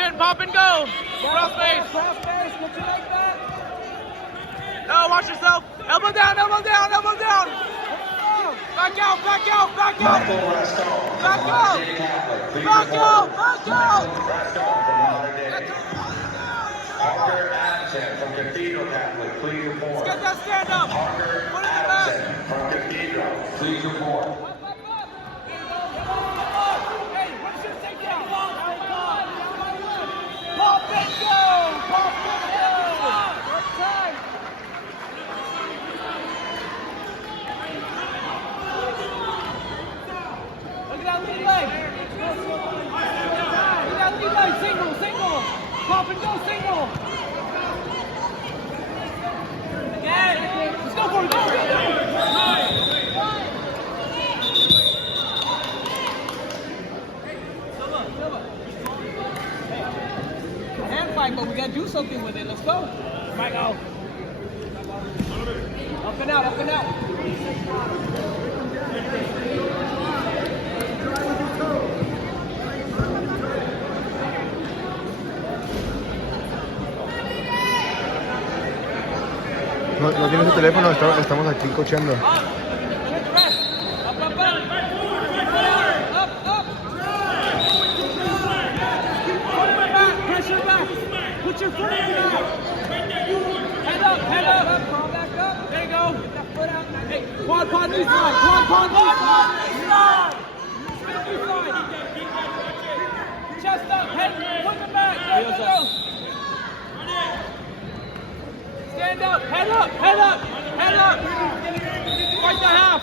Action, pop and go. Cross face. Cross face, get your leg back. No, watch yourself. Elbow down, elbow down, elbow down. Back out, back out, back out. Back out. Back out, back out. Hoover absent from Cathedral Catholic, please report. Let's get that stand up. Put it in the back. From Cathedral, please report. Hey, what's your takedown? Pop and go! Pop and go! First time. Look at that lead leg. Look at that lead leg. Single, single. Pop and go, single. Again. Let's go for it. Go, go, go. Hand fight, but we gotta do something with it. Let's go. Might go. Up and out, up and out. No tienes el teléfono, estamos aquí cocheando. Up, up, up. Up, up. Put it back, pressure back. Put your foot in the back. Head up, head up. Crawl back up. There you go. Get that foot out. Hey, quad knee slide. Quad knee slide. Knee slide. Chest up, head, put it back. Go, go, go. Stand up, head up, head up, head up. Fight the half.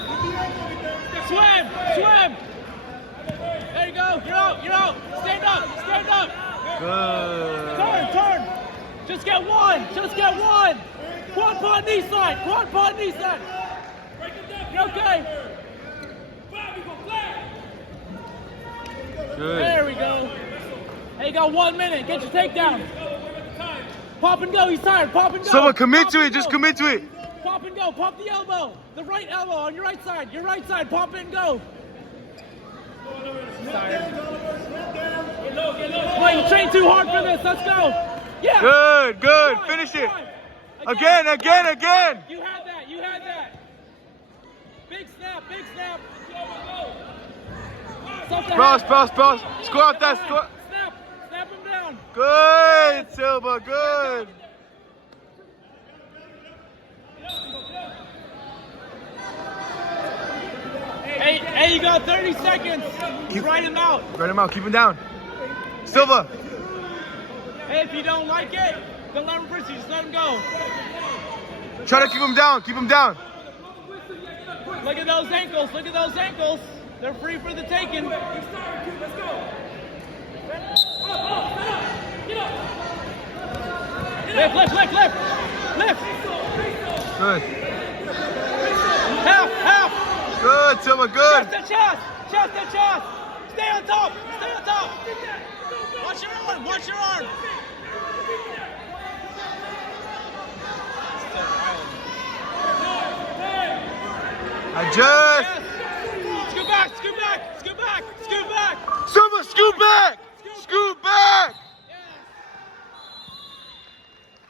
Swim, swim. There you go. You're out, you're out. Stand up, stand up. Good. Turn, turn. Just get one, just get one. Quad pod knee slide, quad pod knee slide. You're okay. Good. There we go. Hey, you got 1 minute. Get your takedown. Pop and go. He's tired. Pop and go. Someone commit Pop to and it. Just go. commit to it. Pop and go. Pop the elbow. The right elbow on your right side. Your right side. Pop and go. He's tired. Come on, you trained too hard for this. Let's go. Yeah. Good, good. Come on, Finish come it. on. Again, again, again. You had that. You had that. Big snap. Big snap. Cross, cross, cross. Score out that score. Snap. Snap him down. Good, Silva. Good. Hey, you got 30 seconds. Write him out. Write him out. Keep him down. Silva. Hey, if you don't like it, don't let him first. You just let him go. Try to keep him down. Keep him down. Look at those ankles. Look at those ankles. They're free for the taking. Let's go. Lift, lift, lift, lift. Lift. Good. Half, half. Good, Silva. Good. Chest to chest. Chest to chest. Stay on top. Stay on top. Watch your arm. Watch your arm. Adjust. Scoot back. Scoot back. Scoot back. Scoot back. Silva, scoot back.